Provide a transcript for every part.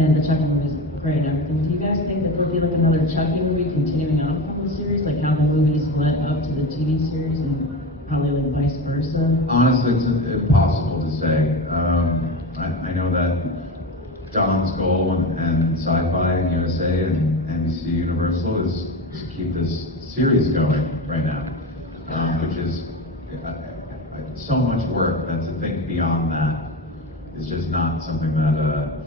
and the Chucky movie is great and everything. Do you guys think that there'll be like another Chucky movie continuing on from the series, like how the movies led up to the TV series and probably like vice versa? Honestly, it's impossible to say. I know that Don's goal and Sci-Fi and USA and NBC Universal is to keep this series going right now, which is so much work that to think beyond that is just not something that,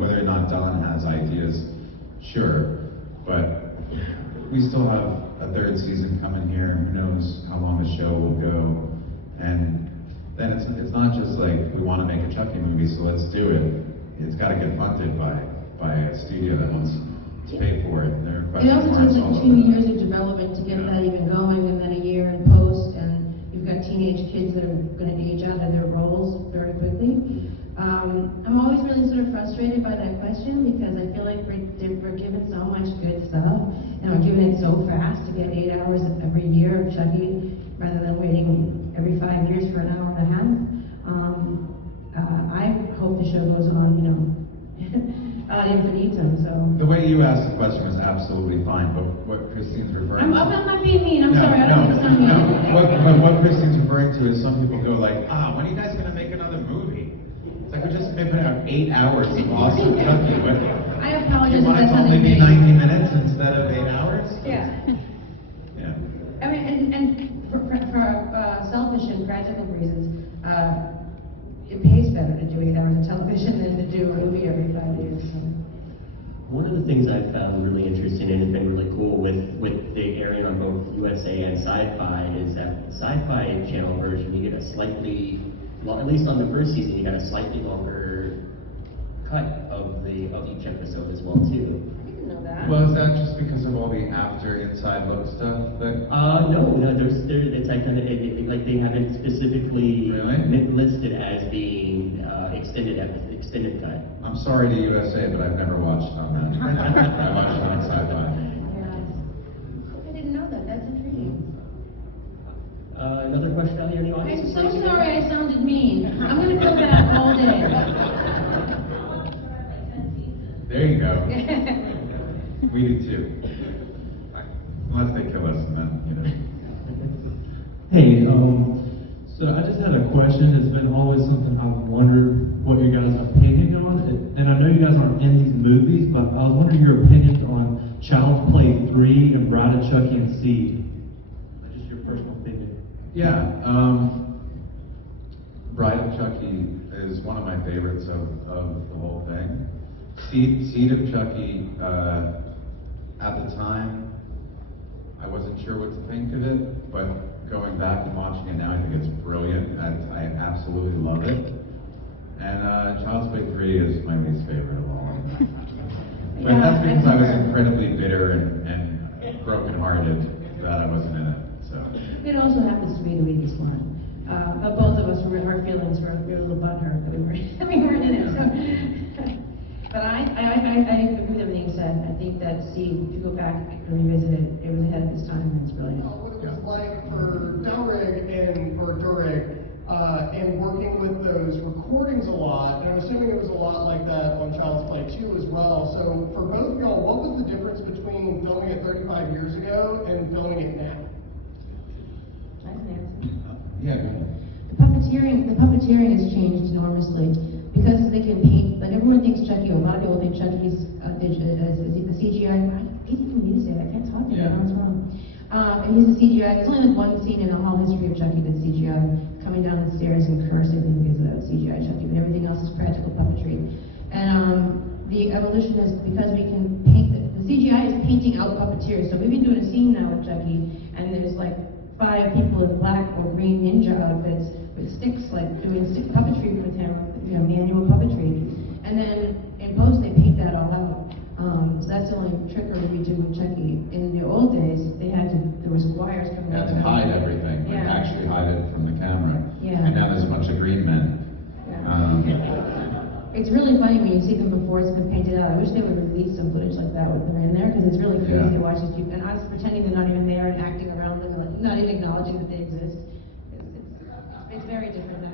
whether or not Don has ideas, sure, but we still have a third season coming here. Who knows how long the show will go? And then it's not just like we want to make a Chucky movie, so let's do it. It's got to get funded by a studio that wants to pay for it. And there are It also takes all like 2 years of development to get that even going, and then a year in post, and you've got teenage kids that are going to age out of their roles very quickly. I'm always really sort of frustrated by that question because I feel like we're given so much good stuff, and we're given it so fast to get 8 hours every year of Chucky rather than waiting every 5 years for an hour and a half. I hope the show goes on, ad infinitum. So the way you asked the question was absolutely fine, but what Christine's referring to... I'm not being mean. I'm sorry. I don't think it's not mean. What Christine's referring to is some people go like, when are you guys going to make another movie? It's like we just made out 8 hours of awesome Chucky. I apologize. You want it to only be 90 minutes instead of 8 hours? Yeah. Yeah. I mean, and for selfish and practical reasons, it pays better to do 8 hours of television than to do a movie every 5 years. So. One of the things I've found really interesting and has been really cool with the airing on both USA and Sci-Fi is that the Sci-Fi channel version, you get a slightly, well, at least on the first season, you got a slightly longer cut of each episode as well too. I didn't know that. Well, is that just because of all the after inside look stuff? No, it's like kind of like they haven't specifically Really? listed as being extended cut. I'm sorry to USA, but I've never watched on that. I watched it on Sci-Fi. I didn't know that. That's intriguing. Another question out here in the audience? I'm so sorry I sounded mean. I'm going to go back all day. There you go. We do too. Unless they kill us, and then, Hey, so I just had a question. It's been always something I've wondered what your guys' opinion on it. And I know you guys aren't in these movies, but I was wondering your opinion on Child's Play 3 and Bride of Chucky and Seed. Just your personal opinion. Yeah, Bride of Chucky is one of my favorites of the whole thing. Seed of Chucky, at the time, I wasn't sure what to think of it, but going back and watching it now, I think it's brilliant. I absolutely love it. And Child's Play 3 is my least favorite of all. But that's because I was incredibly bitter and brokenhearted that I wasn't in it. So It also happens to be the weakest one. But both of us, our feelings were a little butthurt that we weren't in it. So. But I agree with everything said. I think that Steve, if you go back and revisit it, it was ahead of its time, and it's brilliant. What it was like for Dureg and working with those recordings a lot, and I'm assuming it was a lot like that on Child's Play 2 as well. So for both of y'all, what was the difference between filming it 35 years ago and filming it now? Nice answer. yeah, go ahead. The puppeteering has changed enormously because they can paint. Like everyone thinks Chucky, a lot of people think Chucky's the CGI. It's easy for me to say. I can't talk to you. I know what's wrong. And he's a CGI. There's only like one scene in the whole history of Chucky that's CGI. Coming down the stairs and cursing is a CGI Chucky, but everything else is practical puppetry. And the evolution is because we can paint. The CGI is painting out puppeteers. So we've been doing a scene now with Chucky, and there's like 5 people in black or green ninja outfits with sticks, like doing stick puppetry with him, manual puppetry. And then in post they paint that all out. So that's the only trickery we do with Chucky. In the old days, there was wires coming You out. had to hide everything, Yeah. actually hide it from the camera. Yeah. And now there's a bunch of green men. It's really funny when you see them before it's been painted out. I wish they would release some footage like that with them in there, because it's really crazy to watch these people, and us pretending they're not even there and acting around them, like, not even acknowledging that they exist. It's very different now.